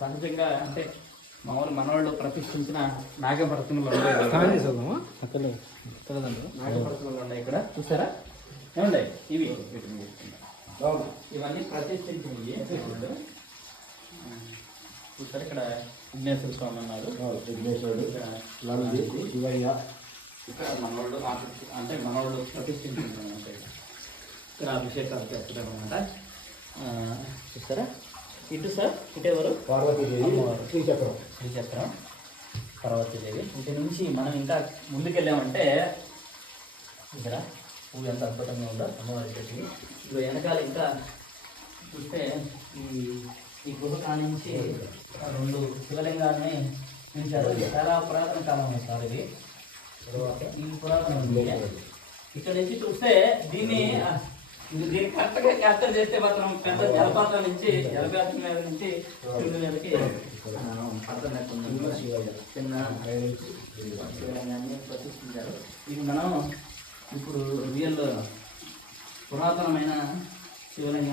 సహజంగా అంటే మామూలు మనవాళ్ళు ప్రతిష్ఠించిన నాగప్రతిమలు నాగప్రతిమలు ఉన్నాయి ఇక్కడ చూసారా ఏముంటాయి ఇవి ఇవన్నీ ప్రతిష్ఠించినవి చూసారా ఇక్కడ విఘ్నేశ్వర స్వామి ఉన్నారు ఇక్కడ మనవాళ్ళు అంటే మనవాళ్ళు ప్రతిష్ఠించుకుంటారు ఇక్కడ అభిషేకాలు చేస్తారు అనమాట చూస్తారా ఇటు సార్ ఇటు ఎవరు పార్వతీదేవి శ్రీచక్రం శ్రీచక్రం పార్వతీదేవి ఇటు నుంచి మనం ఇంకా ముందుకెళ్ళామంటే ఇక్కడ పువ్వు ఎంత అద్భుతంగా ఉందో అమ్మవారి చెట్టు ఇక వెనకాల ఇంకా చూస్తే ఈ గుహ కానించి 2 శివలింగాన్ని ఉంచారు. చాలా పురాతన కాలం సార్ ఇది ఈ పురాతన ఇక్కడ నుంచి చూస్తే దీన్ని కరెక్ట్గా క్యాప్చర్ చేస్తే మాత్రం పెద్ద జలపాతం నుంచి జలపాతం మీద నుంచి కింద మీదకి చిన్న శివలింగాన్ని ప్రతిష్ఠించారు. ఇది మనం ఇప్పుడు రియల్ పురాతనమైన శివలింగం